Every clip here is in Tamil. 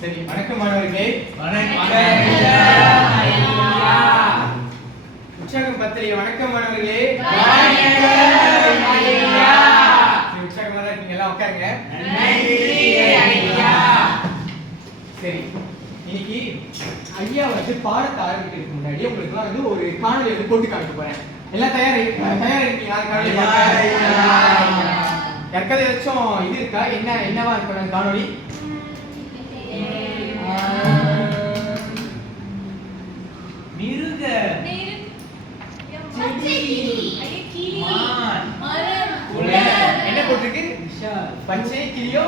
சரி, வணக்கம் மாணவர்களே. உற்சாகம் பத்திரிகை. வணக்கம் மாணவர்களே. உற்சாகமா தான் இருக்கீங்க, எல்லாம் உட்காருங்க. சரி, இன்னைக்கு ஐயா வந்து பாடத்தை ஆரம்பிக்கிறதுக்கு முன்னாடி உங்களுக்குலாம் வந்து ஒரு காணொலி வந்து போட்டு காமிக்க போறேன். எல்லாம் தயாரா இருக்கீங்களா? காணொலி யாருக்காவது ஏதாச்சும் இது இருக்கா? என்னவா இருக்கும் அந்த காணொலி? என்ன போட்டிருக்கு? பச்சை கிளியோ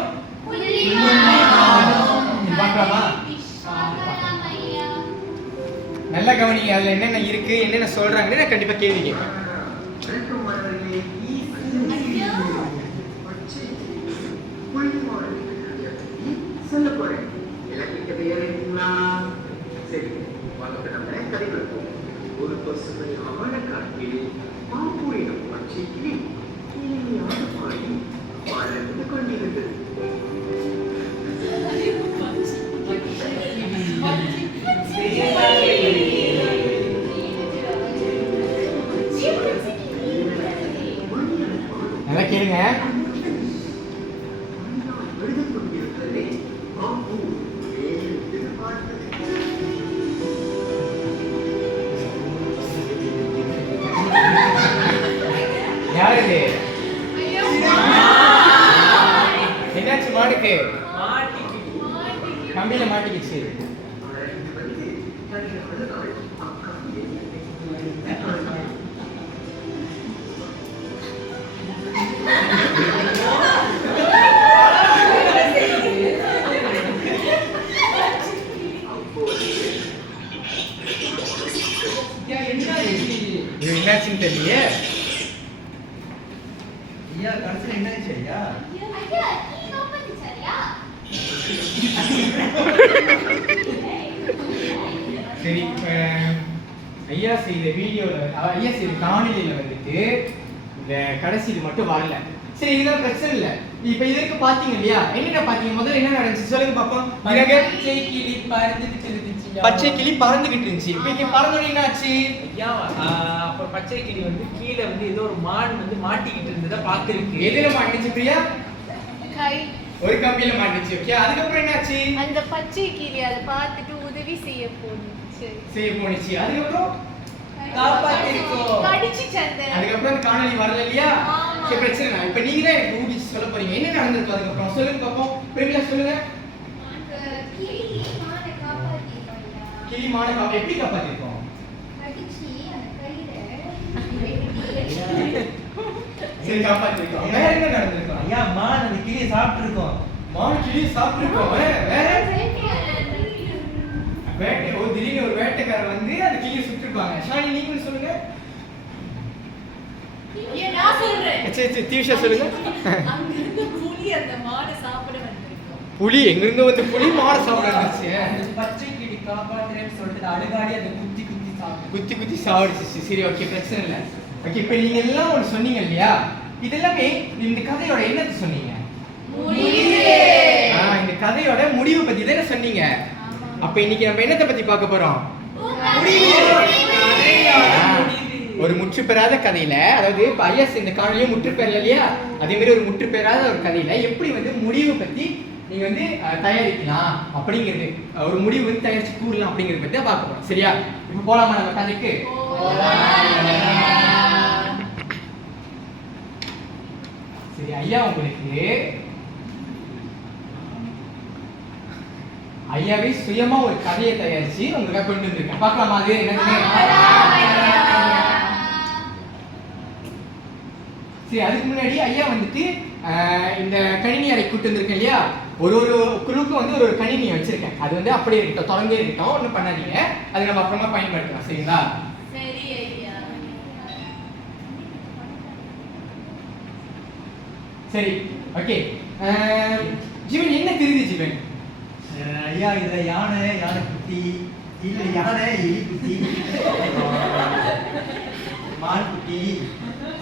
பார்க்கலாமா? நல்லா கவனிங்க, அதுல என்னென்ன இருக்கு, என்னென்ன சொல்றாங்கன்னு நான் கண்டிப்பா கேள்வி கேட்பேன். சொல்ல போறேன். ஒரு பசுமையான காட்டில் பாம்புரிடம் பச்சை கிளி இனிமையான பாடி வளர்ந்து கொண்டிருந்தது. நல்லா கேளுங்க. யாரு என்னாச்சு? மாட்டுக்கு கம்பியில மாட்டிக்கிச்சு. என்னாச்சுன்னு தெரியல. ஐயா கடைசியில் என்னாச்சு? சரி, ஐயா செய்த வீடியோல, ஐயா செய்த காணொலியில வந்துட்டு இந்த கடைசி இது மட்டும் வரல. சரி, இதெல்லாம் பிரச்சனை இல்லை. இப்ப இதற்கு பாத்தீங்க இல்லையா? என்னென்ன பாத்தீங்க? முதல்ல என்ன நடந்துச்சு சொல்லுங்க பாப்போம். பச்சை கிளி பறந்துகிட்டு இருந்துச்சு. இப்ப இங்க பறந்தோட என்ன ஆச்சு? ஐயா அப்ப பச்சை கிளி வந்து கீழே வந்து ஏதோ ஒரு மான் வந்து மாட்டிக்கிட்டு இருந்ததை பாத்துருக்கு. எதுல மாட்டிச்சு பிரியா? ஒரு கம்பியில மாட்டிச்சு. ஓகே, அதுக்கப்புறம் என்னாச்சு? அந்த பச்சை கிளி அதை பார்த்துட்டு உதவி செய்ய போனுச்சு. அதுக்கப்புறம் அதுக்கப்புறம் அந்த காணொலி வரல இல்லையா? சரி, பிரச்சனை இல்லை. இப்ப நீங்க தான் எனக்கு ஊதிச்சு சொல்ல போறீங்க. என்ன நடந்திருக்கு அதுக்கப்புறம் சொல்லுங்க பாப்போம். பிரமிளா சொல்லுங்க. கிளி மானை எப்படி காப்பாத்திருக்கோம்? சரி, காப்பாத்திருக்கோம். வேற என்ன நடந்திருக்கும்? ஐயா மான் அந்த கிளியை சாப்பிட்டுருக்கோம். மான் கிளியை சாப்பிட்டுருக்கோம். வேற வேட்டை திடீர்னு ஒரு வேட்டைக்காரர் வந்து அந்த கிளியை சுட்டுருப்பாங்க. ஷானி நீங்க சொல்லுங்க. சரி, தீஷா சொல்லுங்க. புலி எங்கிருந்து வந்து புலி மாடை சாப்பிட வந்துச்சு. பச்சை கிளி காப்பாத்துறேன்னு சொல்லிட்டு அழுகாடி அதை குத்தி சாப்பிடுச்சு. சரி, ஓகே, பிரச்சனை இல்லை. ஓகே, இப்ப நீங்க எல்லாம் ஒன்று சொன்னீங்க இல்லையா? இதெல்லாமே இந்த கதையோட என்னத்தை சொன்னீங்க? இந்த கதையோட முடிவு பத்தி தானே சொன்னீங்க. அப்ப இன்னைக்கு நம்ம என்னத்தை பத்தி பார்க்க போறோம்? ஒரு முற்று பெறாத கதையில, அதாவது ஐஎஸ் இந்த காணொலியும் முற்று பெறல இல்லையா? அதே மாதிரி ஒரு முற்று பெறாத ஒரு கதையில எப்படி வந்து முடிவு பத்தி நீங்க வந்து தயாரிக்கலாம் அப்படிங்கிறது, ஒரு முடிவு வந்து தயாரிச்சு கூறலாம் அப்படிங்கிறத பத்தி பார்க்க போறோம். சரியா? இப்ப போலாமா நம்ம கதைக்கு? சரி, ஐயா உங்களுக்கு ஐயாவே சுயமா ஒரு கதையை தயாரிச்சு உங்களுக்காக கொண்டு வந்திருக்கேன். பார்க்கலாமா? அது என்னன்னு? சரி, அதுக்கு முன்னாடி ஐயா வந்துட்டு இந்த கணினி அறை கூட்டு வந்திருக்கேன் இல்லையா? ஒரு குழுக்கும் வந்து ஒரு கணினியை வச்சிருக்கேன். அது வந்து அப்படியே இருக்கட்டும், தொடர்ந்தே இருக்கட்டும், ஒன்றும் பண்ணாதீங்க. அது நம்ம அப்புறமா பயன்படுத்தலாம். சரிங்களா? சரி, ஓகே. ஜீவன் என்ன தெரியுது ஜீவன்? ஐயா இதுல யானை குட்டி, இல்ல யானை எலி குட்டி, மான் குட்டி,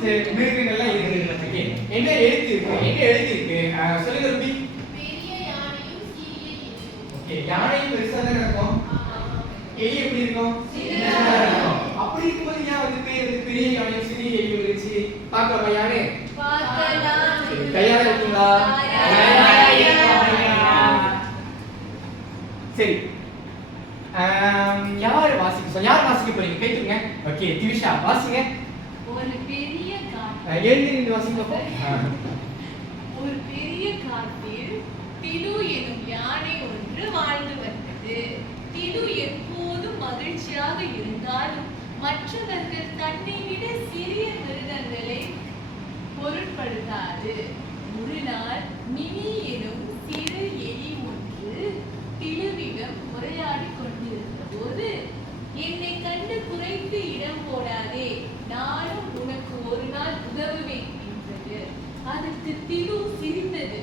சரி, மிருகங்கள்லாம் இருக்கு. என்ன எழுத்து இருக்கு? சொல்லுங்க ரூபி. பெரிய யானையும் சிறிய எலியும். ஓகே, யானை பெருசா தானே இருக்கும், எலி எப்படி இருக்கும், சின்னதா இருக்கும். அப்படி இருக்கும்போது ஏன் வந்து பேர் வந்து பெரிய யானை சிறிய எலி வந்துச்சு? பார்க்கலாமா யானை? தயாரா இருக்கீங்களா? சரி, யார் வாசிக்க யார் வாசிக்க போறீங்க? கை தூக்குங்க. ஓகே, திவிஷா வாசிங்க. ஒரு பெரிய காடு. எழுந்து நின்று வாசிங்க. ஒரு பெரிய காட்டில் திடு எனும் யானை ஒன்று வாழ்ந்து வந்தது. திடு எப்போதும் மகிழ்ச்சியாக இருந்தாலும் மற்றவர்கள் தன்னை விட சிறிய மிருகங்களை பொருட்படுத்தாது. ஒரு நாள் மினி எனும் சிறு எலி ஒன்று திடுவிடம் உரையாடி கொண்டிருந்த போது, என்னை கண்டு குறைத்து இடம் போடாதே, நானும் உனக்கு ஒரு நாள் உதவுவேன் என்றது. அதற்கு திடு சிரித்தது.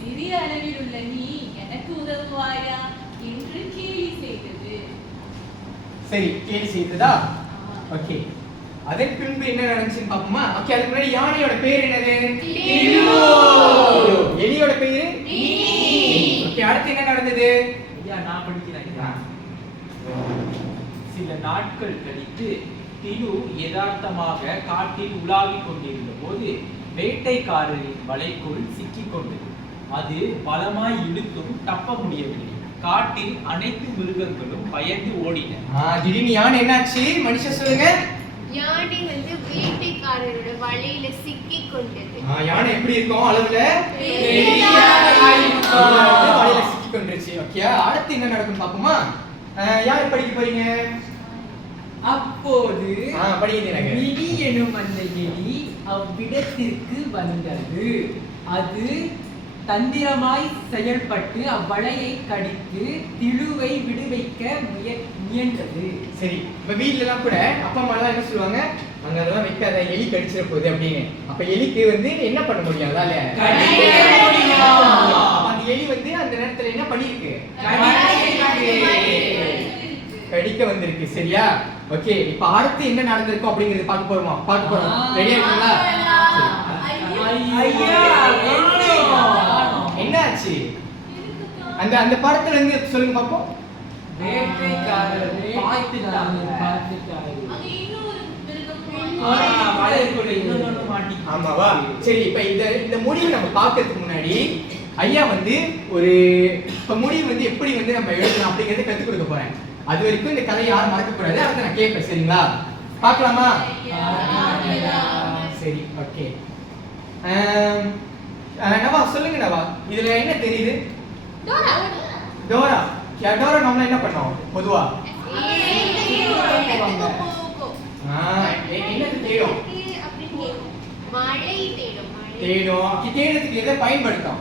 சிறிய அளவில் உள்ள நீ எனக்கு உதவுவாயா என்று கேலி செய்தது. சரி, கேலி செய்ததா? ஓகே, அதற்கு பின்பு என்ன நடந்துச்சுன்னு பாப்போமா? ஓகே, அதுக்கு முன்னாடி யானையோட பேர் என்னது? திடு. எலியோட பேரு மினி. ஓகே, அடுத்து என்ன நடந்தது? ஐயா நான் படிக்கிறேன். சில நாட்கள் கழித்து திடு யதார்த்தமாக காட்டில் உலாவிக் கொண்டிருந்த போது வேட்டைக்காரரின் வலைக்குள் சிக்கிக் கொண்டது. அது பலமாய் இழுத்தும் தப்ப முடியவில்லை. காட்டில் அனைத்து மிருகங்களும் பயந்து ஓடின. திடீர்னு யானை என்னாச்சு? மனுஷன் சொல்லுங்க. யானை வந்து வேட்டைக்காரரோட வலையில சிக்கிக் கொண்டது. யானை எப்படி இருக்கும்? அளவுல வலையில சிக்கிக் கொண்டுருச்சு. ஓகே, அடுத்து என்ன நடக்கும் பாப்போமா? யார் படிக்க போறீங்க? அப்போது படிக்கிறீங்க. மினி எனும் அந்த எலி அவ்விடத்திற்கு வந்தது. அது தந்திரமாய் செயல்பட்டு அவ்வளையை கடித்து திழுவை விடுவிக்க முயன்றது. சரி, இப்ப வீட்ல எல்லாம் கூட அப்பா அம்மா எல்லாம் என்ன சொல்லுவாங்க? அங்க அதெல்லாம் வைக்காத, எலி கடிச்சிட போகுது அப்படின்னு. அப்ப எலிக்கு வந்து என்ன பண்ண முடியும்? அதால அந்த எலி வந்து அந்த நேரத்துல என்ன பண்ணிருக்கு? கடிக்க வந்திருக்கு. சரியா? ஓகே, இப்ப அடுத்து என்ன நடந்திருக்கும் அப்படிங்கறது பார்க்க போறோம். ரெடியா இருக்கீங்களா? என்னாச்சு? அந்த அந்த படத்துல இருந்து சொல்லுங்க பாப்போம். வேட்டைக்காரர் பார்த்துட்டாரு. அங்க இன்னொரு மிருகம் வலைக்குள்ள இன்னொன்னு மாட்டி. ஆமாவா? சரி, இப்ப இந்த முடிவு நம்ம பார்க்கிறதுக்கு முன்னாடி ஐயா வந்து ஒரு முடிவு வந்து எப்படி வந்து நம்ம எழுதணும் அப்படிங்கறத கத்துக் கொடுக்க போறேன். அது வரைக்கும் இந்த கதையை யாரும் மறக்க கூடாது. அதை நான் கேட்பேன். சரிங்களா? பார்க்கலாமா? சரி, ஓகே. நவா சொல்லுங்க. நவா, இதுல என்ன தெரியுது? டோரா. டோரா நம்ம என்ன பண்ணோம் பொதுவா? என்ன தேடும்? தேடுறதுக்கு எதை பயன்படுத்தும்?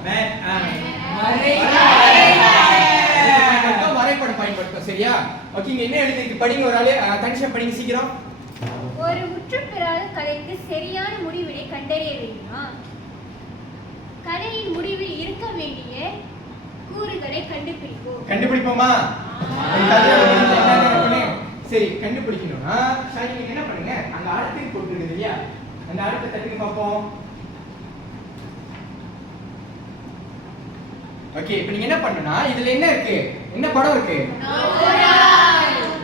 வரைபடம் பயன்படுத்தும். சரியா? ஓகே, இங்க என்ன எழுதிருக்கு படிங்க. ஒரு ஆளு தனிஷா படிங்க சீக்கிரம். ஒரு முற்றுப்பெறாத கதைக்கு சரியான முடிவினை கண்டறிய வேண்டுமா? கதையின் முடிவில் இருக்க வேண்டிய கூறுகளை கண்டுபிடிப்போமா? சரி, கண்டுபிடிக்கணும்னா சரி, நீங்க என்ன பண்ணுங்க, அங்க ஆழத்துக்கு போட்டுருக்குது இல்லையா, அந்த ஆழத்தை தட்டுங்க பார்ப்போம். ஓகே, இப்போ நீங்க என்ன பண்ணணும்னா இதுல என்ன இருக்கு? என்ன படம் இருக்கு?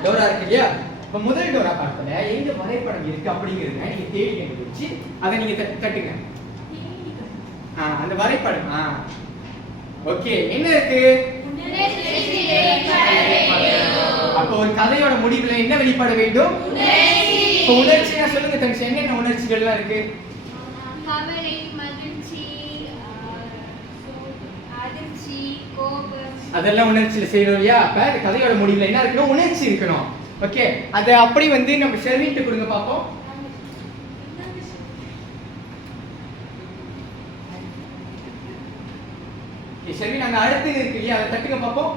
டோரா இருக்கு இல்லையா? இப்ப முதல் டோரா படத்துல எங்க வரைபடம் இருக்கு அப்படிங்கறத நீங்க தேடி கண்டுபிடிச்சு அதை நீங்க தட்டுங்க. அந்த வரைபடம். ஓகே, என்ன இருக்கு? அப்ப ஒரு கதையோட முடிவுல என்ன வெளிப்பட வேண்டும்? இப்ப உணர்ச்சியா சொல்லுங்க தனிஷா, என்னென்ன உணர்ச்சிகள்லாம் இருக்கு? கவலை, மகிழ்ச்சி, அதிர்ச்சி, கோபம், அதெல்லாம் உணர்ச்சியில செய்யணும் இல்லையா? அப்ப இந்த கதையோட முடிவுல என்ன இருக்கணும்? உணர்ச்சி இருக்கணும். ஓகே, அதை அப்படி வந்து நம்ம ஷெர்வின்ட்டு கொடுங்க பாப்போம். ஷெர்வின், அங்க அடுத்து இருக்கு இல்லையா, அதை தட்டுங்க பாப்போம்.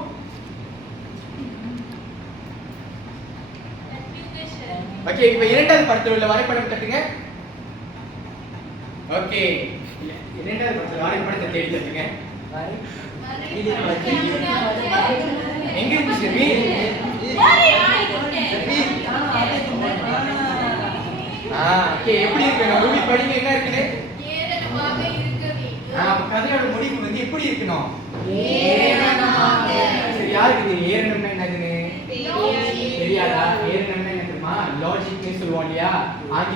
ஓகே, இப்ப இரண்டாவது படத்துல உள்ள வரைபடம் தட்டுங்க. ஓகே, இரண்டாவது படத்துல வரைபடத்தை தேடி தட்டுங்க. எங்க இருக்கு ஷெர்வின்? ஓகே, எப்படி இருக்கு? நான் ரூபி படிங்க, என்ன இருக்குது? ஏளனமாக இருக்க வேண்டும். கதையோட முடிவு வந்து எப்படி இருக்கணும்? ஏளனமாக. சரி, யாரு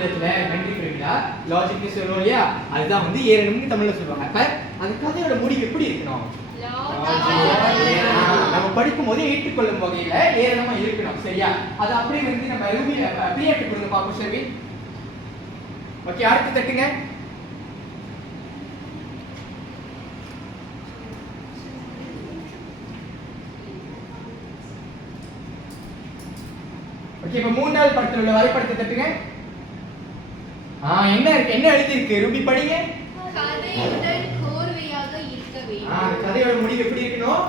ஆங்கிலத்துல நன்றி பிரமிளா லாஜிக்னு சொல்லுவோம் இல்லையா, அதுதான் வந்து ஏறணும்னு தமிழ்ல சொல்லுவாங்க. அப்ப அந்த கதையோட முடிவு எப்படி இருக்கணும்? நம்ம படிக்கும் போதே ஏற்றுக்கொள்ளும் வகையில ஏறணுமா இருக்கணும். சரியா? அது அப்படியே வந்து நம்ம பிரியாட்டு கொடுங்க பாப்போம். சரி, ஓகே, அடுத்து தட்டுங்க. ஓகே, இப்ப மூணாவது படத்துல உள்ள வரைபடத்தை தட்டுங்க. என்ன எழுதி இருக்கு ரூபி, படிங்க. கதையுடன் கோர்வையாக இருக்க வேண்டும். கதையோட முடிவு எப்படி இருக்கணும்?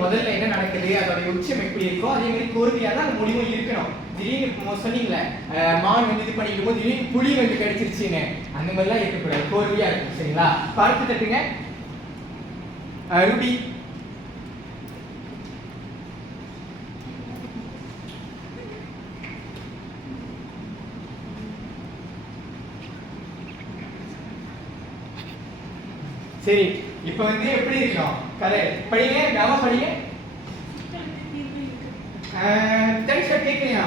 முதல்ல என்ன நடக்குது, அதோட உச்சம் எப்படி இருக்கோ அதே மாதிரி கோர்வையா தான் முடிவும் இருக்கணும். திடீர்னு சொன்னீங்களே மான் வந்து இது பண்ணிட்டு போது திடீர்னு புலி வந்து கிடைச்சிருச்சுன்னு, அந்த மாதிரிலாம் இருக்கக்கூடாது, கோர்வையா இருக்கும். சரிங்களா? பார்த்து தட்டுங்க ரூபி. சரி, இப்போ வந்து எப்படி இருக்கோம் கதை படிங்க, கவனமா படிங்க. தனிஷா கேக்குறியா?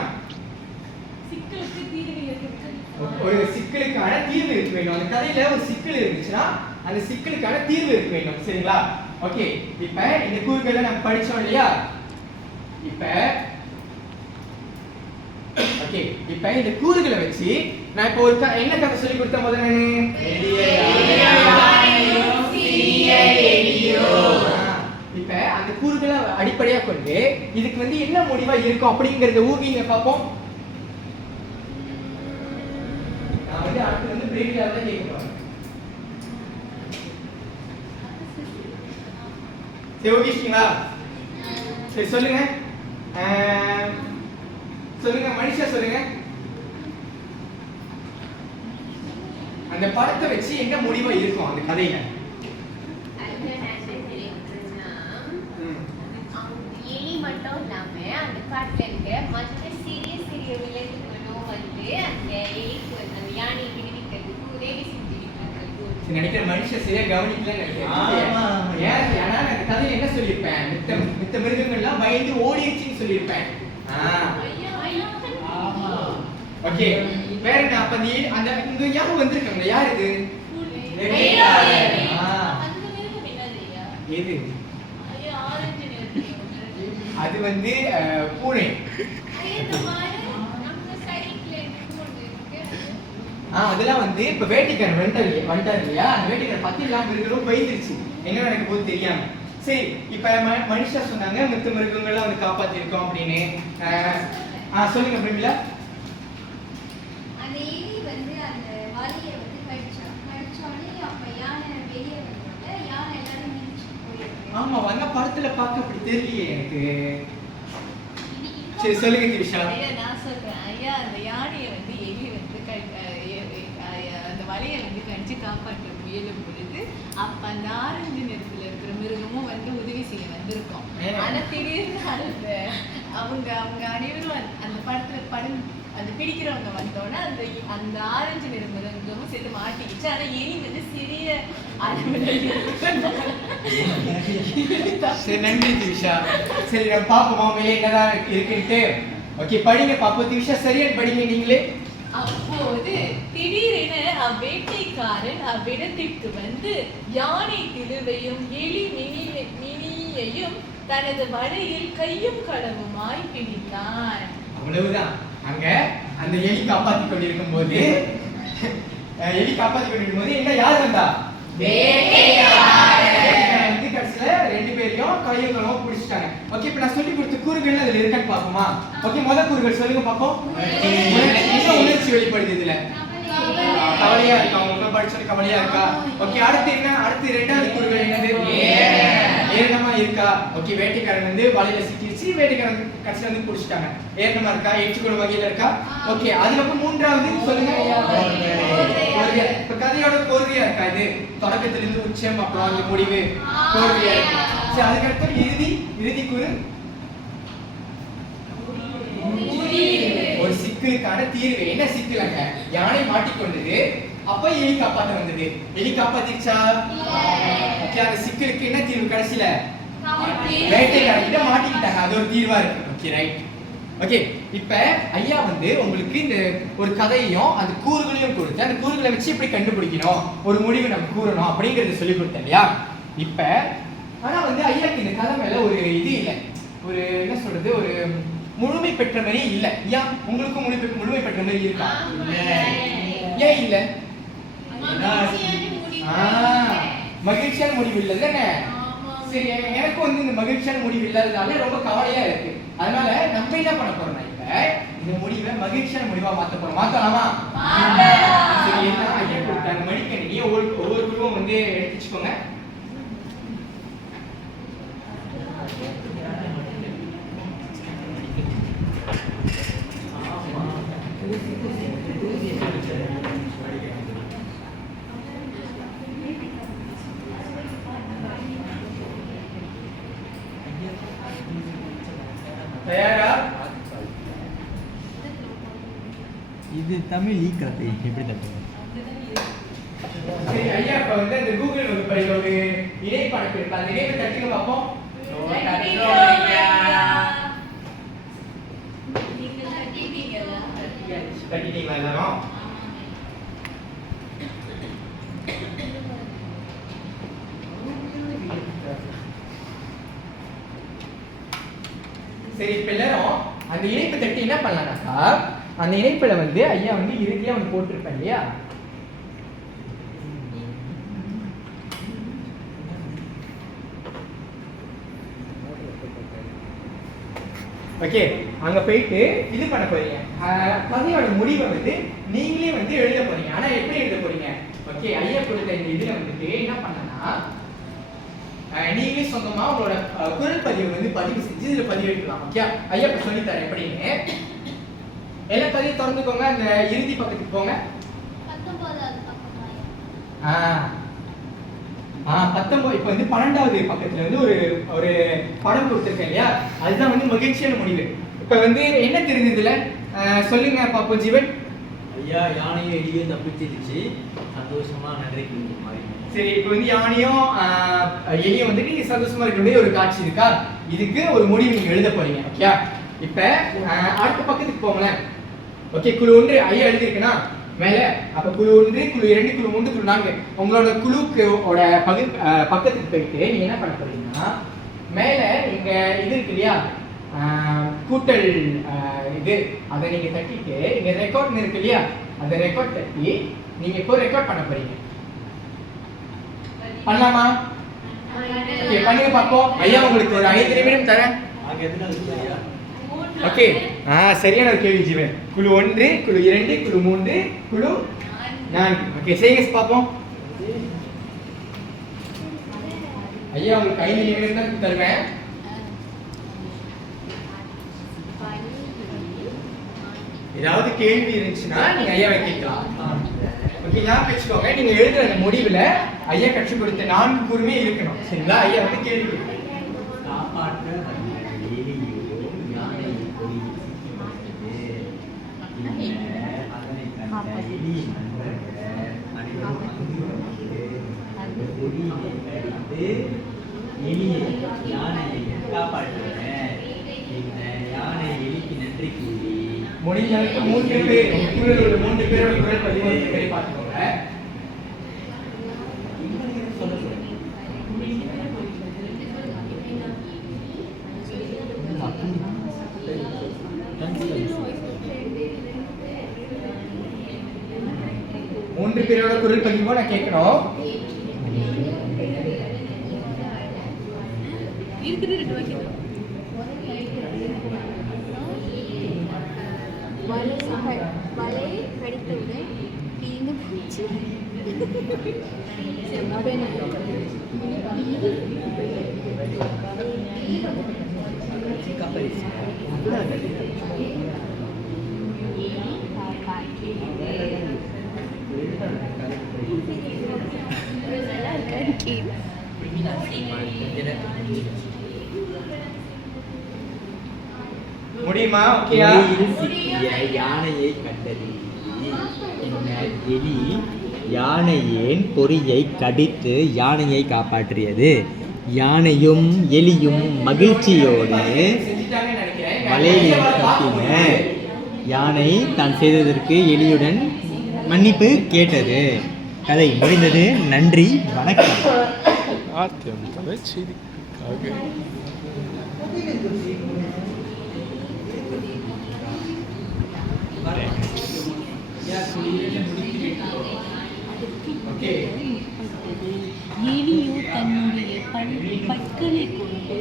ஒரு சிக்கலுக்கான தீர்வு இருக்க வேண்டும். அந்த கதையில ஒரு சிக்கல் இருந்துச்சுன்னா அந்த சிக்கலுக்கான தீர்வு இருக்க வேண்டும். சரிங்களா? ஓகே, இப்ப இந்த கூறுகளை நம்ம படிச்சோம் இல்லையா? இப்ப இந்த கூறுகளை வச்சு நான் இப்போ ஒரு என்ன கதை சொல்லி கொடுத்த முதல்ல இப்ப அந்த கூறுகளை அடிப்படையா கொண்டு இதுக்கு வந்து என்ன முடிவா இருக்கும் அப்படிங்கறத ஊகிங்க பாப்போம். நான் வந்து அடுத்து வந்து பிரேக்ல தான் கேட்க போறேன். சரி, ஊகிச்சிங்களா? சரி, சொல்லுங்க. சொல்லுங்க மனிஷா, சொல்லுங்க. அந்த படத்தை வச்சு என்ன முடிவா இருக்கும் அந்த கதையில? எலி மட்டும் இல்லாம அந்த காட்டுல இருக்க மற்ற சிறிய சிறிய விலங்குகளும் வந்து அந்த எலிக்கு அந்த யானை விடுவிக்கிறதுக்கு உதவி செஞ்சிருக்காங்க. நினைக்கிற மனுஷன் சரியா கவனிக்கல நினைக்கிறேன். ஏன்னா அந்த கதையில என்ன சொல்லியிருப்பேன், மித்த மிருகங்கள்லாம் பயந்து ஓடிடுச்சுன்னு சொல்லியிருப்பேன். ஓகே, வேற என்ன? அப்ப அந்த இங்க யாரும் வந்திருக்காங்க, யார் இது? எது? அது வந்து பூனை. அதெல்லாம் வந்து இப்ப வேட்டைக்காரன் வந்துட்டாரு இல்லையா, அந்த வேட்டைக்காரன் பத்தி எல்லாம் மிருகங்களும் போயிடுச்சு, என்ன நடக்க போது தெரியாம. சரி, இப்ப மனுஷா சொன்னாங்க மித்த மிருகங்கள்லாம் வந்து காப்பாத்திருக்கோம் அப்படின்னு. சொல்லுங்க பிரமிளா. அந்த எலி வந்து அந்த வலியை வந்து கடிச்சோடனே அப்ப யானை வெளியே வந்தோட யானை எல்லாரும் நினைச்சு போயிருக்கு. ஆமா, வந்த படத்துல பார்க்க அப்படி தெரியலையே எனக்கு. சரி, சொல்லுங்க திரிஷா. நான் சொல்றேன் ஐயா, அந்த யானையை வந்து எலி வந்து அந்த வலையை வந்து கடிச்சு காப்பாற்ற முயலும் பொழுது அப்ப அந்த ஆரஞ்சு நிறத்துல இருக்கிற மிருகமும் வந்து உதவி செய்ய வந்திருக்கோம். ஆனா திடீர்னு அவங்க அனைவரும் அந்த படத்துல அந்த பிடிக்கிறவங்க வந்தோன்னா அந்த ஆரஞ்சு நிற மிருகமும் சேர்த்து மாட்டிக்கிச்சு. ஆனா எலி வந்து சிறிய சரி, நன்றி திரிஷா. சரி, நம்ம பாப்போமா மேலே என்னதான் இருக்குன்ட்டு. ஓகே, படிங்க பாப்போம். திரிஷா சரியா படிங்க நீங்களே. அப்போது திடீரென அவ்வேட்டைக்காரன் அவ்விடத்திற்கு வந்து யானை திலுவையும் எலி மினியையும் தனது வலையில் கையும் களவுமாய் பிடித்தான். அவ்வளவுதான். அங்க அந்த எலி காப்பாத்தி கொண்டிருக்கும் போது என்ன யார் வந்தா? வந்து கடைசியில ரெண்டு பேரையும் கையும் களவும் பிடிச்சிட்டாங்க. ஓகே, இப்ப நான் சொல்லி கொடுத்த கூறுகள் அதுல இருக்கான்னு பாப்போமா? ஓகே, முதல் கூறுகள் சொல்லுங்க பாப்போம். உணர்ச்சி வெளிப்படுது இதுல. கவலையா இருக்கா? உங்களுக்கு படிச்சது கவலையா இருக்கா? ஓகே, அடுத்து என்ன? அடுத்து ரெண்டாவது கூறுகள் என்னது? ஏரணமா இருக்கா? ஓகே, வேட்டைக்காரன் வந்து வலையில சிக்கிடுச்சு, வேட்டைக்காரன் கடைசியில வந்து பிடிச்சிட்டாங்க. ஏரணமா இருக்கா? ஏற்றுக்கொள்ள வகையில இருக்கா? ஓகே, அதுக்கப்புறம் மூன்றாவது சொல்லுங்க. இப்ப கதையோட கோர்வையா இருக்கா? இது தொடக்கத்துல இருந்து உச்சம் அப்புறம் அந்த முடிவு கோர்வையா இருக்கா? சரி, அதுக்கடுத்து இறுதி கூறு ஒரு சிக்கலுக்கான தீர்வு. என்ன சிக்கல்? அங்க யானை மாட்டிக்கொண்டது, அப்ப எலி காப்பாத்த வந்தது. எலி காப்பாத்திச்சா? ஓகே, அந்த சிக்கலுக்கு என்ன தீர்வு? கடைசியில வேட்டைக்காரன் கிட்ட மாட்டிக்கிட்டாங்க, அது ஒரு தீர்வா இருக்கு. Okay, right. ஓகே, இப்போ ஐயா வந்து உங்களுக்கு இந்த ஒரு கதையையும் அந்த கூறுகளையும் கொடுத்து அந்த கூறுகளை வச்சு எப்படி கண்டுபிடிக்கணும், ஒரு முடிவு நம்ம கூறணும் அப்படிங்கறத சொல்லி கொடுத்தேன் இல்லையா? இப்போ ஆனா வந்து ஐயாக்கு இந்த கதை மேல ஒரு இது இல்லை, ஒரு என்ன சொல்றது, ஒரு முழுமை பெற்ற மாதிரி இல்லை. ஐயா உங்களுக்கும் முழுமை பெற்ற மாதிரி இருக்கா? ஏன் இல்லை? மகிழ்ச்சியான முடிவு இல்லை தானே? சரி, எனக்கும் வந்து இந்த மகிழ்ச்சியான முடிவு இல்லாததுனால ரொம்ப கவலையா இருக்கு. அதனால நம்ம என்ன பண்ண போறோம்னா இப்ப இந்த முடிவை மகிழ்ச்சியான முடிவா மாத்த போறோம். மாத்தலாமா? சரி, என்ன ஐயா கொடுத்தாங்க மடிக்கணினி, ஒவ்வொரு குழுவும் வந்து எடுத்து வச்சுக்கோங்க. தயாரா? இது தமிழ் ஈக்காது எப்படி தட்டுங்க? சரி ஐயா, இப்ப வந்து அந்த கூகுள் வகுப்பறையில ஒரு இணைப்பாடு இருக்கு, அந்த இணைப்பை தட்டுங்க பார்ப்போம். கட்டிட்டீங்களா எல்லாரும்? சரி, இப்ப எல்லாரும் அந்த இணைப்பு தட்டி என்ன பண்ணலாம்னாக்கா, அந்த இணைப்புல வந்து ஐயா வந்து இறுதியா ஒன்று போட்டிருப்பேன் இல்லையா? ஓகே, அங்க போயிட்டு இது பண்ண போறீங்க. கதையோட முடிவை வந்து நீங்களே வந்து எழுத போறீங்க. ஆனா எப்படி எழுத போறீங்க? ஓகே, ஐயா கொடுத்த இந்த இதுல வந்துட்டு என்ன பண்ணனா, நீங்களே சொந்தமா உங்களோட குரல் பதிவு வந்து பதிவு செஞ்சு இதுல பதிவேற்றலாம். ஓகே, ஐயா இப்ப சொல்லி தரேன் எப்படின்னு. எல்லா பதிவு திறந்துக்கோங்க, அந்த இறுதி பக்கத்துக்கு போங்க. 19 இப்ப வந்து 12வது பக்கத்துல வந்து ஒரு படம் கொடுத்திருக்கேன் இல்லையா? அதுதான் வந்து மகிழ்ச்சியான முடிவு. இப்ப வந்து என்ன தெரிஞ்சதுல சொல்லுங்க பாப்போம் ஜீவன். ஐயா யானையும் எலியும் தப்பிச்சிருச்சு, சந்தோஷமா நன்றி கூறுற மாதிரி. சரி, இப்ப வந்து யானையும் எலியும் வந்து நீங்க சந்தோஷமா இருக்கக்கூடிய ஒரு காட்சி இருக்கா? இதுக்கு ஒரு முடிவு நீங்க எழுத போறீங்க. ஓகே, இப்ப அடுத்த பக்கத்துக்கு போங்களேன். ஓகே, குழு 1 ஐயா எழுதிருக்குன்னா மேல, அப்ப குழு 1, குழு 2, குழு 3, குழு 4 உங்களோட குழுக்கோட பக்கத்துக்கு போயிட்டு நீங்க என்ன பண்ண போறீங்கன்னா, மேல இங்க இது இருக்கு இல்லையா, கூட்டல் இது, அதை நீங்க தட்டிட்டு இங்க ரெக்கார்ட் இருக்கு இல்லையா, அந்த ரெக்கார்ட் தட்டி நீங்க இப்போ ரெக்கார்ட் பண்ண போறீங்க. பண்ணலாமா? ஓகே, பண்ணுங்க பாப்போம். ஐயா உங்களுக்கு ஒரு 5 நிமிடம் தரேன். அங்க எதுனா இருக்கு ஐயா? ஓகே, சரியான ஒரு கேள்வி ஜீவன். குழு 1, குழு 2, குழு 3, குழு 4. ஓகே, செய்யுங்க பாப்போம். ஐயா உங்களுக்கு 5 நிமிடம் தான் தருவேன். ஏதாவது கேள்வி இருந்துச்சுன்னா நீங்க ஐயாவை கேட்கலாம். ஓகே, ஞாபகம் வச்சுக்கோங்க, நீங்க எழுதுற அந்த முடிவுல ஐயா கற்றுக் கொடுத்த 4 கூறுமே இருக்கணும். சரிங்களா? ஐயா வந்து கேள்வி கேட்கணும். காப்பாற்ற எலியோ யானையை பொறியில் அதனை கண்ட எலி நண்பர்கள் அனைவரும் அந்த பொறியினை கடித்து எலியை யானையை காப்பாற்றினர். இந்த யானை எலிக்கு நன்றி கூறி முடிஞ்ச அளவுக்கு 3 பேர் குழுவில் உள்ள 3 பேரோட குரல் பதிவு பேரை பார்த்துக்கோங்க. மூன்று பேரோட குரல் பதிவு நான் கேட்கணும். வலை கடித்தவுடன் தீந்து போச்சு. முடியுமா? ஓகேயா? யானையை கண்டது. பின்னர் எலி யானையின் பொறியை கடித்து யானையை காப்பாற்றியது. யானையும் எலியும் மகிழ்ச்சியோடு வலையில் கட்டின யானை தான் செய்ததற்கு எலியுடன் மன்னிப்பு கேட்டது. கதை முடிந்தது. நன்றி, வணக்கம். ஆத்தியம் தலைச்செய்திக்காக எலியோ தன்னுடைய பற்களை கொண்டு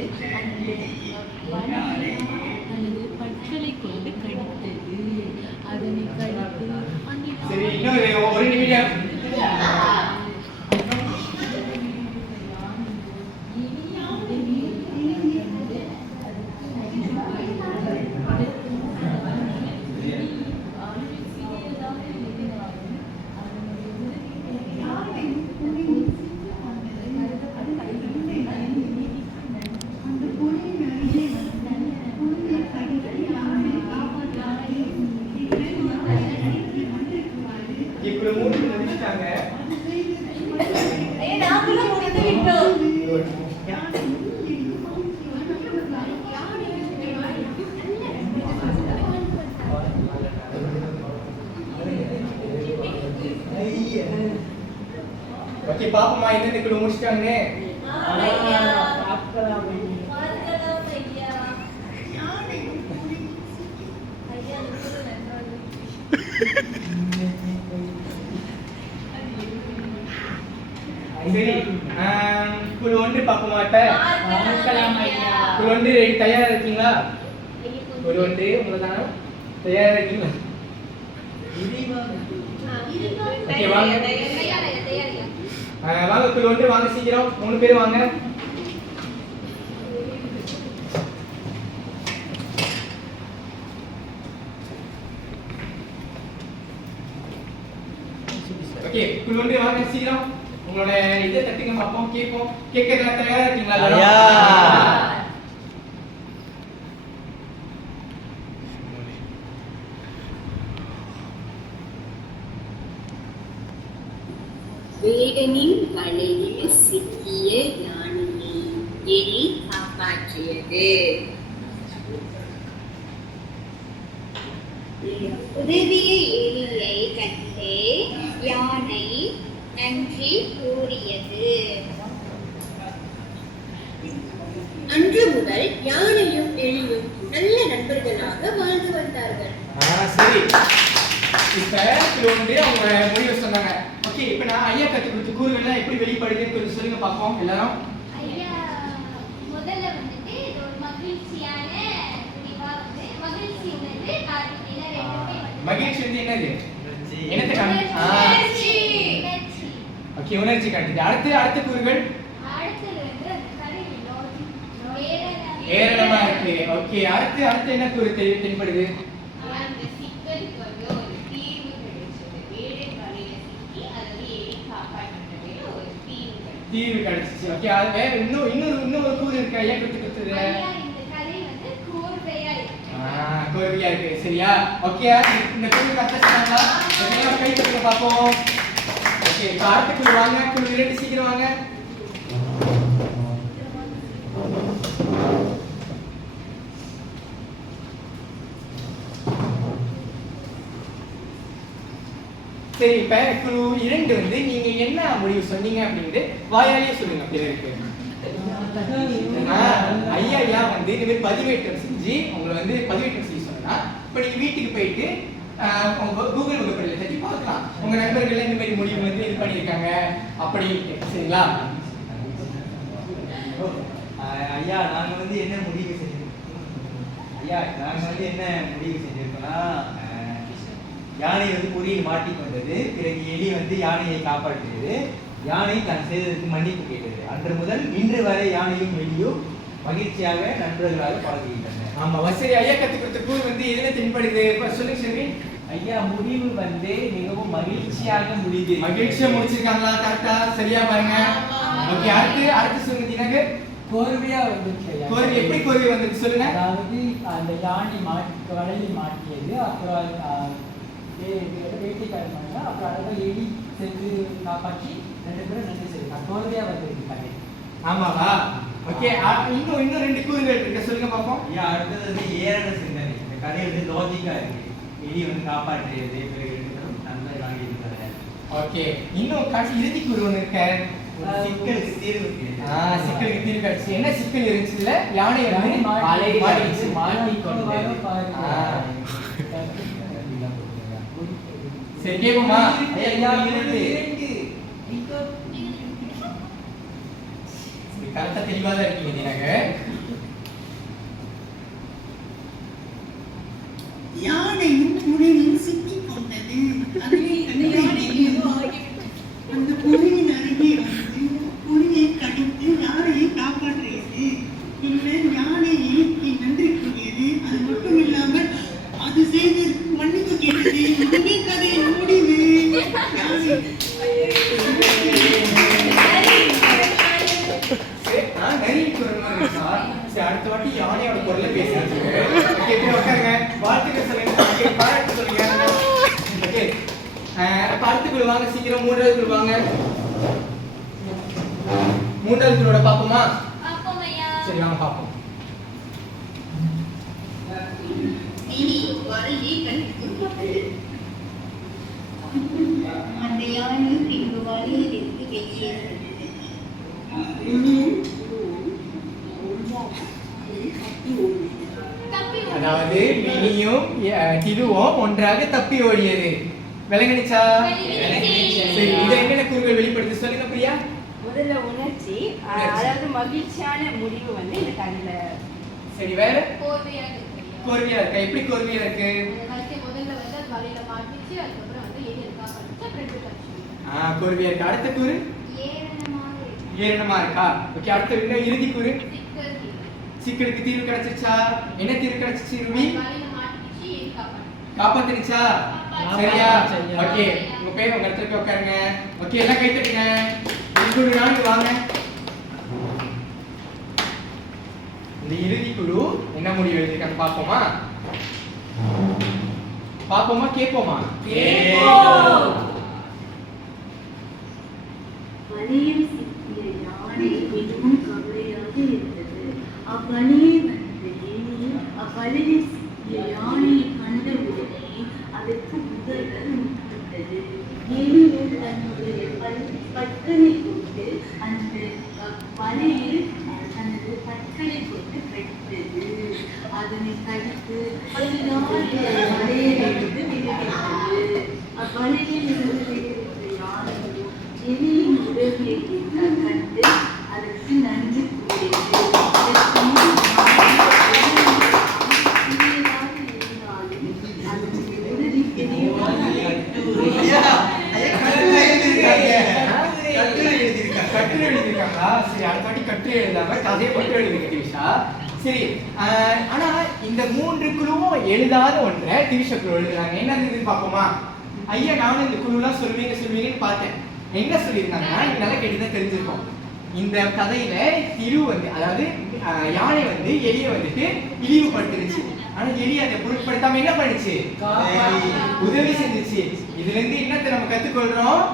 தனது பற்களை கொண்டு கடித்தது. அதனை கடித்து சரி, இன்னொரு ஒரு நிமிடம். இப்படி மூணு முடிச்சிட்டாங்க. நாங்களும் முடிந்து விட்டோம். ஓகே, பாப்போமா எந்தெந்த குழு முடிச்சிட்டாங்கன்னு. சரி, குழு ஒன்று பாப்போமா இப்ப? குழு ஒன்று தயாரா இருக்கீங்களா? குழு ஒன்று உங்களதான தயாரா இருக்கீங்களா? ஓகே, வாங்க. வாங்க குழு ஒன்று, வாங்க சீக்கிரம் 3 பேர் வாங்க. ஓகே, குழு ஒன்று வாங்க சீக்கிரம். உங்களோட இதை தட்டுங்க பார்ப்போம், கேட்போம். கேட்கறதுல தயாரா இருக்கீங்களா எல்லாரும்? வேடனின் வலையில் சிக்கிய யானையை எலி காப்பாற்றியது. உதவிய எலியை கண்டு யானை நன்றி கூறியது. அன்று முதல் யானையும் எலியும் நல்ல நண்பர்களாக வாழ்ந்து வந்தார்கள். சரி, இப்ப குழு ஒன்று அவங்க முடிவு சொன்னாங்க. ஓகே, இப்ப நான் ஐயா கத்து கொடுத்த கூறுகள்லாம் எப்படி வெளிப்படுதுன்னு கொஞ்சம் சொல்லுங்க பார்ப்போம் எல்லாரும். ஐயா முதல்ல வந்துட்டு இது ஒரு மகிழ்ச்சியான முடிவா வந்து மகிழ்ச்சி உணர்வு காட்டுறதுல ரெண்டுமே வந்து மகிழ்ச்சி வந்து என்னது? என்னத்தை காட்டுது? உணர்ச்சி. ஓகே, உணர்ச்சி காட்டுது. அடுத்த கூறுகள் அடுத்தது வந்து அந்த கதை ஏராளமா இருக்கு. ஓகே, அடுத்து என்ன கூறு தென்படுது? அந்த சிக்கலுக்கு வந்து ஒரு தீர்வு கிடைச்சது. வேடை வலையில சிக்கி அதை எலி காப்பாற்றினது ஒரு தீர்வு கிடைச்சிச்சு. ஓகே, அது வேற இன்னொரு கூறு இருக்கு ஐயா கொடுத்தது. இந்த கதை வந்து கோர்வையா இருக்கு. கோர்வையா இருக்கு. சரியா? ஓகே, இந்த கூறு கரெக்ட்டா சொன்னாங்களா? கை தட்டுங்க பாப்போம். ஓகே, இப்ப அடுத்த குழு வாங்க. குழு 2 சீக்கிரம் வாங்க. சரி, இப்ப குழு 2 வந்து நீங்க என்ன முடிவு சொன்னீங்க அப்படிங்கிறது வாயாலேயே சொல்லுங்க பிறருக்கு. ஐயா வந்து இந்த மாதிரி பதிவேற்றம் செஞ்சு உங்களை வந்து பதிவேற்றம் செய்ய சொன்னா, இப்ப நீங்க வீட்டுக்கு போயிட்டு கூகுள் வகுப்பறையில தட்டி பார்க்கலாம். உங்க நண்பர்கள் இந்த மாதிரி முடிவு வந்து இது பண்ணியிருக்காங்க அப்படின்ட்டு. சரிங்களா? ஐயா, நாங்க வந்து என்ன முடிவு செஞ்சிருக்கோம்னா, யானை வந்து பொறியில் மாட்டிக்கொண்டது. பிறகு எலி வந்து யானையை காப்பாற்றியது. யானை தான் செய்ததற்கு மன்னிப்பு கேட்டது. அன்று முதல் இன்று வரை யானையும் எலியும் மகிழ்ச்சியாக நண்பர்களாக பழகுகின்றன. ஆமா, சரி. ஐயா கத்து கொடுத்த கூறு வந்து எதுல தென்படுது? சொல்லுங்க சரி. ஐயா, முடிவு வந்து மிகவும் மகிழ்ச்சியாக முடியுது. மகிழ்ச்சியா முடிச்சிருக்காங்களா? கரெக்டா? சரியா பாருங்க. ஓகே, அடுத்து சொல்லுங்க தினகர். கோர்வையா வந்துச்சு ஐயா. கோர்வை எப்படி கோர்வை வந்தது சொல்லுங்க. அதாவது அந்த யானை வலையில் மாட்டியது, அப்புறம் வேட்டைக்காரன் பண்ணா, அப்புறம் அதை எலி சென்று காப்பாற்றி 2 பேரும் நன்றி சொல்லிருக்காங்க. கோர்வையா வந்திருக்கு கதை. ஆமாவா? ஓகே இன்னும் ரெண்டு கூறுகள் இருக்கு, சொல்லுங்க பாப்போம். ஐயா அடுத்தது வந்து ஏரண சிந்தனை. இந்த கதை வந்து லாஜிக்கா இருக்கு. எலி வந்து காப்பாற்றுறது, பிறகு நன்மை வாங்கி இருக்கிறது. ஓகே, இன்னும் கடைசி இறுதி கூறு ஒன்று இருக்க. ஒரு சிக்கலுக்கு தீர்வு கிடையாது. சிக்கலுக்கு தீர்வு கிடைச்சு. என்ன சிக்கல் இருந்துச்சுல்ல? யானை வந்து மாட்டிடுச்சு. சரி கேட்போமா? கரெக்டா தெளிவா தான் இருக்கீங்க நீங்க. யானையும் புலியும் சிக்கிக் கொண்டது. அந்த புலியின் அருகே வந்து புலியை கடித்து யானையை காப்பாற்றியது. பின்னர் யானையை நன்றிக்குரியது. அது மட்டும் இல்லாமல் அது செய்து மன்னிப்பு கேட்டது. இதுவே கதையின் முடிவு. அடுத்த வாட்டி யானையோட குரல்ல பேசுறேன். உட்காருங்க, வாழ்த்துக்கள் சொல்லுங்க, பாராட்டு சொல்லுங்க. ஓகே, அடுத்த குழு வாங்க, சீக்கிரம் மூன்றாவது குழு வாங்க. மூன்றாவது குழுவோட பாப்போமா? சரி வாங்க பாப்போம். வலையை கண்டுபிடித்தது. அந்த யானை பின்பு வலையிலிருந்து வெளியே அதாவது மினியும் திலுவும் ஒன்றாக தப்பி ஓடியது. விளங்குச்சா? சரி, இதை என்னென்ன கூறுகள் வெளிப்படுத்தி சொல்லுங்க பிரியா. முதல்ல உணர்ச்சி, அதாவது மகிழ்ச்சியான முடிவு வந்து இந்த கதையில. சரி, வேற கோர்வையா இருக்கு. கோர்வையா இருக்கா? எப்படி கோர்வையா இருக்கு? முதல்ல வந்து அது வலையில மாட்டிச்சு, அதுக்கப்புறம் வந்து ஏறி காப்பாற்றிச்சு, அப்புறம் எடுத்து கோர்வையா இருக்கு. அடுத்த கூறு ஏரணமா இருக்கா? ஓகே, அடுத்த இன்னும் இறுதி கூறு சிக்கலுக்கு தீர்வு கிடைச்சிச்சா? என்ன தீர்வு கிடைச்சிச்சு ரூபி? காப்பாத்திருச்சா? சரியா? ஓகே, உங்க பேர் உங்க இடத்துல போய் உட்காருங்க. ஓகே, எல்லாம் கை தட்டுங்க. குழு 4 வாங்க. இந்த இறுதி குழு என்ன முடிவு எழுதிருக்காங்க பாப்போமா? பாப்போமா கேட்போமா? வலையில் சிக்கிய யானை மிகவும் கவலையாக இருந்தது. அவ்வலையை வந்து அவ்வலையில் சிக்கிய யானையை கண்ட உடனே அதற்கு முதல்கள் முற்பட்டது. எலியோ தன்னுடைய பற்களை கொண்டு அந்த வலையில் தனது பற்களை கொண்டு கடித்தது. அதனை கடித்து வலையிலிருந்து விடுவித்தது. அவ்வலையில் இருந்து விடுவித்த யானையோ எலியின் உதவியை கண்டு அதற்கு நன்றி கூறியது. கட்டுரை எழுதிருக்காங்களா? சரி, அடுத்த வாட்டி கட்டுரை எழுதாம கதையை மட்டும் எழுதுங்க திவிஷா. சரி, ஆனா இந்த 3 குழுவும் எழுதாத ஒன்றை திவிஷா குழு எழுதுறாங்க. என்ன இருக்குன்னு பாப்போமா? ஐயா, நானும் இந்த குழுலாம் சொல்லுவீங்கன்னு பார்த்தேன். என்ன சொல்லியிருந்தாங்கன்னா, நல்லா கேட்டுதான் தெரிஞ்சிருக்கோம். இந்த கதையில திரு வந்து, அதாவது யானை வந்து எலியை வந்துட்டு இழிவுபடுத்திருச்சு. ஆனா எலி அதை பொருட்படுத்தாம என்ன பண்ணுச்சு? உதவி செஞ்சுச்சு. இதுல இருந்து என்னத்தை நம்ம கத்துக்கொள்றோம்?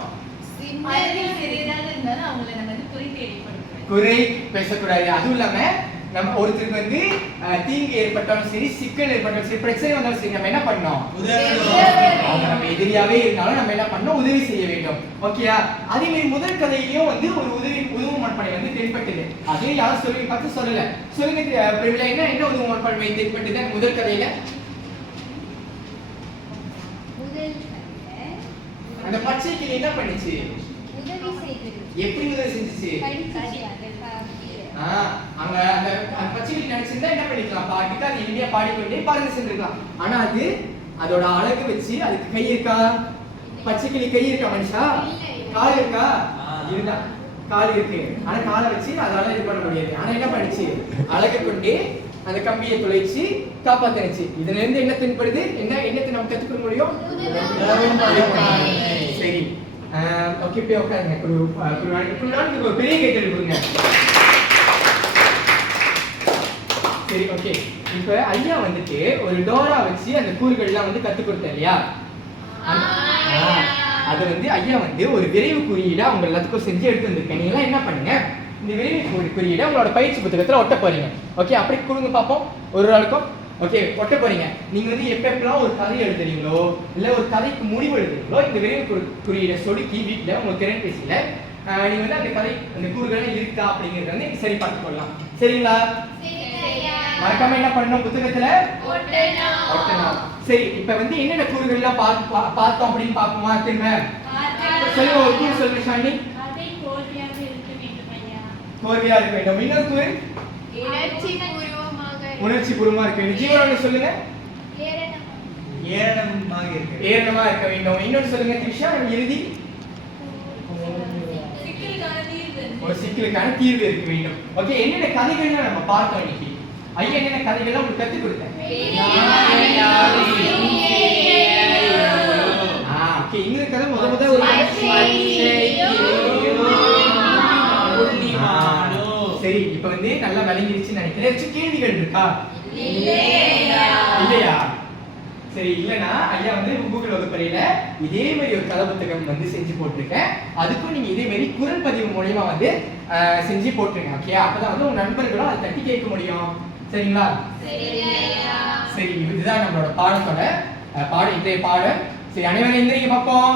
குறை பேசக்கூடாது. அதுவும் இல்லாம நம்ம ஒருத்தருக்கு வந்து தீங்கு ஏற்பட்டாலும் சரி, சிக்கல் ஏற்பட்டாலும் சரி, பிரச்சனை வந்தாலும் சரி, நம்ம என்ன பண்ணோம்? அவங்க நம்ம எதிரியாவே இருந்தாலும் நம்ம என்ன பண்ணோம்? உதவி செய்ய வேண்டும். ஓகேயா? அதே மாதிரி முதல் கதையிலயும் வந்து ஒரு உதவும் மண்பனை வந்து தென்பட்டது. அதே யாரும் சொல்லி பார்த்து சொல்லல. சொல்லுங்க பிரபல, என்ன உதவும் மண்பனை தென்பட்டது முதல் கதையில? அந்த பச்சை கிளி என்ன பண்ணுச்சு? எப்படி உதவி செஞ்சுச்சு? அங்க அந்த பச்சை கிளி நினைச்சிருந்தா என்ன பண்ணிக்கலாம்? பாட்டுக்கு அது இனிமையா பாடிக்கொண்டே பறந்து சென்றிருக்கலாம். ஆனா அது அதோட அழகு வச்சு, அதுக்கு கை இருக்கா? பச்சை கிளி கை இருக்கா மனுஷா? கால் இருக்கா? இருந்தா கால் இருக்கு. ஆனா காலை வச்சு அதால இது பண்ண முடியாது. ஆனா என்ன பண்ணுச்சு? அழகை கொண்டே அந்த கம்பியை துளைச்சு காப்பாத்தினுச்சு. இதுல இருந்து என்ன தென்படுது? என்னத்தை நம்ம கத்துக்க முடியும்? சரி, ஓகே, போய் உட்காருங்க. குழு பெரிய கைத்தறி கொடுங்க. சரி, ஓகே. இப்ப ஐயா வந்துட்டு ஒரு டோரா வச்சு அந்த கூறுகள்லாம் வந்து கத்து கொடுத்தேன் இல்லையா? அதை வந்து ஐயா வந்து ஒரு விரைவு குறியீடா உங்க எல்லாத்துக்கும் செஞ்சு எடுத்து வந்திருக்கேன். நீங்க எல்லாம் என்ன பண்ணுங்க? இந்த விரிவு குறியீடை உங்களோட பயிற்சி புத்தகத்துல ஒட்ட போறீங்க. ஓகே, அப்படி கொடுங்க பார்ப்போம் ஒரு ஆளுக்கும். ஓகே, ஒட்ட போறீங்க. நீங்க வந்து எப்பெல்லாம் ஒரு கதை எழுதுறீங்களோ இல்ல ஒரு கதைக்கு முடிவு எழுதுறீங்களோ இந்த விரிவு குறியீடை சொடுக்கி வீட்டுல உங்க திறன்பேசியில நீங்க வந்து அந்த கதை அந்த கூறுகள் இருக்கா அப்படிங்கறத வந்து சரி பார்த்து கொள்ளலாம். சரிங்களா? மறக்காம என்ன பண்ணணும், புத்தகத்துல ஒட்டணும். சரி, இப்ப வந்து என்னென்ன கூறுகள்லாம் பார்த்தோம் அப்படின்னு பார்ப்போமா? திரும்ப சொல்லுங்க, ஒரு கூறு சொல்லுங்க ஷாலினி. கோர்வையா இருக்க வேண்டும். இன்னொரு கூறு உணர்ச்சி பூர்வமா இருக்க வேண்டும். ஜீவனோட சொல்லுங்க. ஏரணமா இருக்க வேண்டும். இன்னொன்று சொல்லுங்க த்ரிஷா, இறுதி ஒரு சிக்கலுக்கான தீர்வு இருக்க வேண்டும். ஓகே, என்னென்ன கதைகள்லாம் நம்ம பார்த்தோம் இன்னைக்கு? ஐயா என்னென்ன கதைகள்லாம் உங்களுக்கு கற்றுக் கொடுத்தேன்? ஓகே, இன்னொரு கதை முத ஒரு சரி, இப்ப வந்து நல்லா விளங்கிருச்சுன்னு நினைக்கிறேன். கேள்விகள் இருக்கா? இல்லையா? சரி, இல்லைன்னா ஐயா வந்து கூகுள் வகுப்பறையில இதே மாதிரி ஒரு கதை புத்தகம் வந்து செஞ்சு போட்டிருக்கேன். அதுக்கும் நீங்க இதே மாதிரி குரல் பதிவு மூலமா வந்து செஞ்சு போட்டுருங்க. ஓகே, அப்பதான் வந்து உங்க நண்பர்களும் அதை தட்டி கேட்க முடியும். சரிங்களா? சரி, இதுதான் நம்மளோட பாடத்தோட இன்றைய பாடம். சரி, அனைவரும் எந்திரிங்க பார்ப்போம்.